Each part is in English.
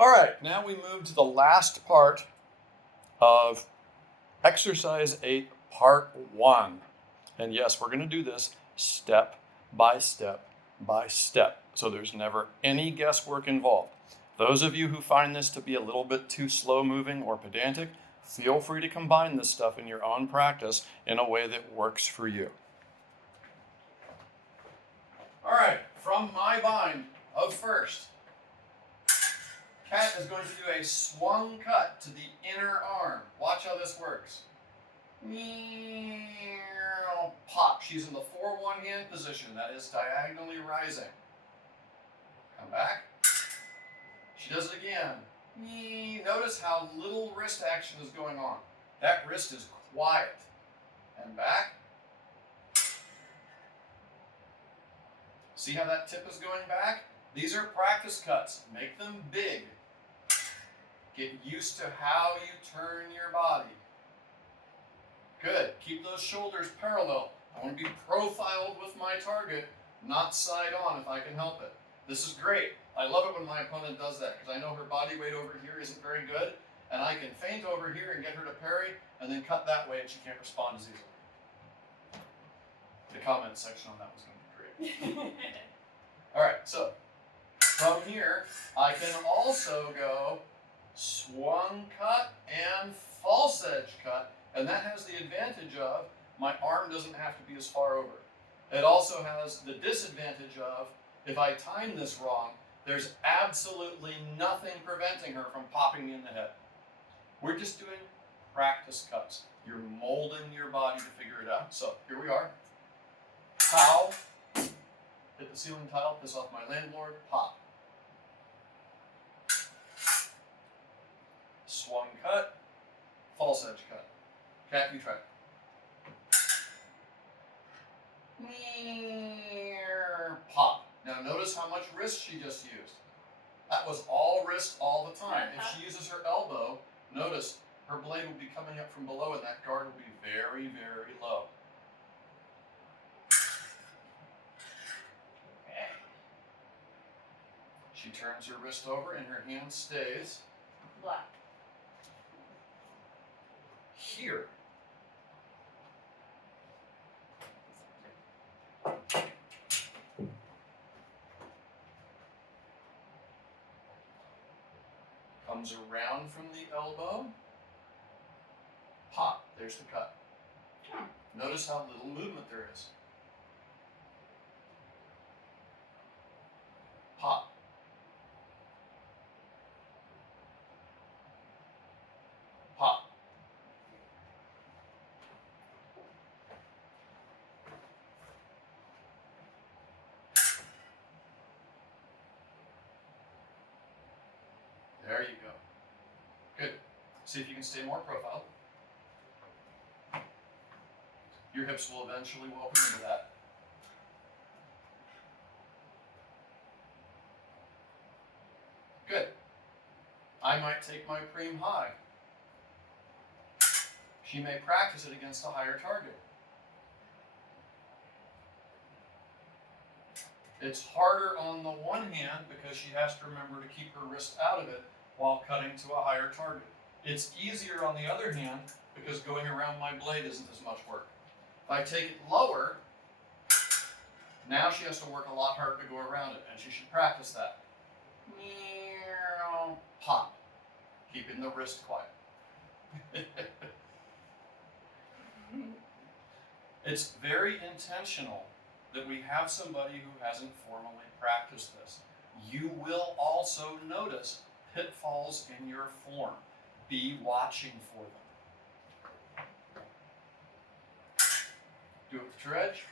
All right, now we move to the last part of exercise 8, part 1. And yes, we're going to do this step by step by step. So there's never any guesswork involved. Those of you who find this to be a little bit too slow moving or pedantic, feel free to combine this stuff in your own practice in a way that works for you. All right, from my bind of first, Cat is going to do a swung cut to the inner arm. Watch how this works. Pop. She's in the 4-1 hand position. That is diagonally rising. Come back. She does it again. Notice how little wrist action is going on. That wrist is quiet. And back. See how that tip is going back? These are practice cuts. Make them big. Get used to how you turn your body. Good. Keep those shoulders parallel. I want to be profiled with my target, not side on if I can help it. This is great. I love it when my opponent does that because I know her body weight over here isn't very good, and I can feint over here and get her to parry and then cut that way and she can't respond as easily. The comment section on that was going to be great. All right, so from here, I can also go swung cut and false edge cut, and that has the advantage of my arm doesn't have to be as far over. It also has the disadvantage of if I time this wrong, there's absolutely nothing preventing her from popping me in the head. We're just doing practice cuts. You're molding your body to figure it out. So here we are. Pow. Hit the ceiling tile, piss off my landlord, pop. Swung cut, false edge cut. Cat, you try. Pop. Now notice how much wrist she just used. That was all wrist all the time. If she uses her elbow, notice her blade will be coming up from below and that guard will be very, very low. She turns her wrist over and her hand stays Black. here. Comes around from the elbow. Pop. There's the cut. Notice how little movement there is. Pop. Pop. There you go. Good. See if you can stay more profiled. Your hips will eventually welcome into that. Good. I might take my preem high. She may practice it against a higher target. It's harder on the one hand because she has to remember to keep her wrist out of it while cutting to a higher target. It's easier on the other hand because going around my blade isn't as much work. If I take it lower, now she has to work a lot harder to go around it, and she should practice that. Pop. Keeping the wrist quiet. It's very intentional that we have somebody who hasn't formally practiced this. You will also notice pitfalls in your form. Be watching for them. Do it with the true edge.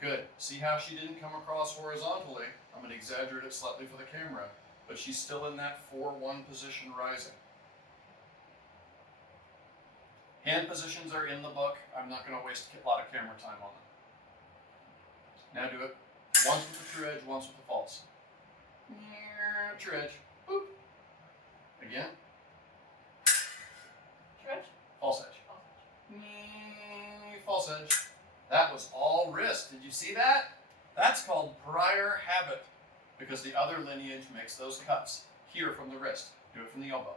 Good. See how she didn't come across horizontally? I'm going to exaggerate it slightly for the camera, but she's still in that 4-1 position rising. Hand positions are in the book. I'm not going to waste a lot of camera time on them. Now do it once with the true edge, once with the false. True edge. Boop. Again. True edge? False edge. False edge. That was all wrist. Did you see that? That's called prior habit. because the other lineage makes those cuts here from the wrist. Do it from the elbow,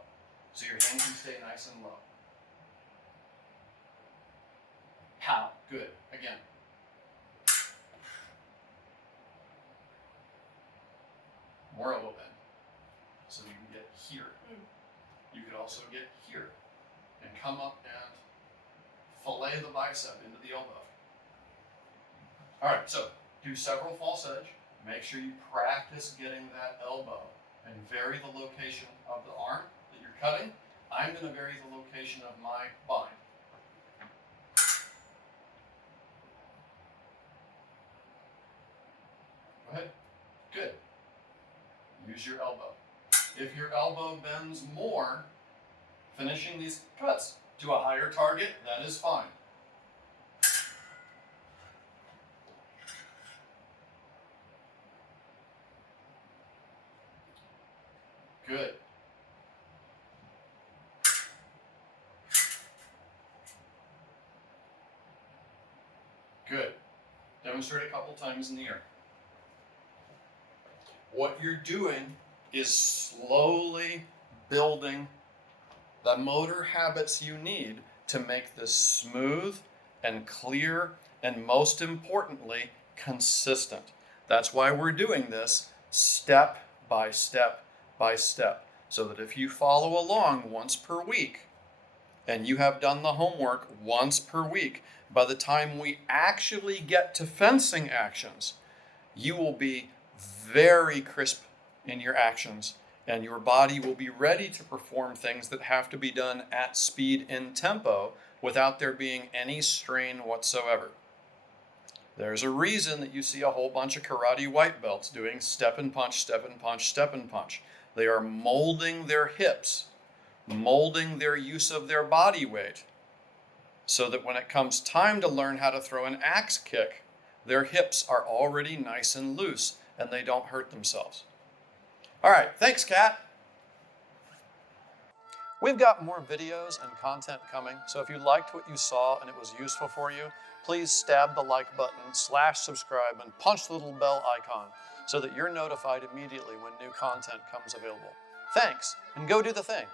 so your hand can stay nice and low. Pow, good, again. More elbow bend, so you can get here. You could also get here and come up and fillet the bicep into the elbow. All right, so do several false edge. Make sure you practice getting that elbow and vary the location of the arm that you're cutting. I'm going to vary the location of my bind. Go ahead. Good. Use your elbow. If your elbow bends more, finishing these cuts to a higher target, that is fine. Good. Good. Demonstrate a couple times in the air. What you're doing is slowly building the motor habits you need to make this smooth and clear and, most importantly, consistent. That's why we're doing this step by step by step, so that if you follow along once per week and you have done the homework once per week, by the time we actually get to fencing actions, you will be very crisp in your actions, and your body will be ready to perform things that have to be done at speed and tempo without there being any strain whatsoever. There's a reason that you see a whole bunch of karate white belts doing step and punch, step and punch, step and punch. They are molding their hips, molding their use of their body weight, so that when it comes time to learn how to throw an axe kick, their hips are already nice and loose and they don't hurt themselves. All right, thanks, Kat. We've got more videos and content coming, so if you liked what you saw and it was useful for you, please stab the like button, /subscribe, and punch the little bell icon so that you're notified immediately when new content comes available. Thanks, and go do the thing.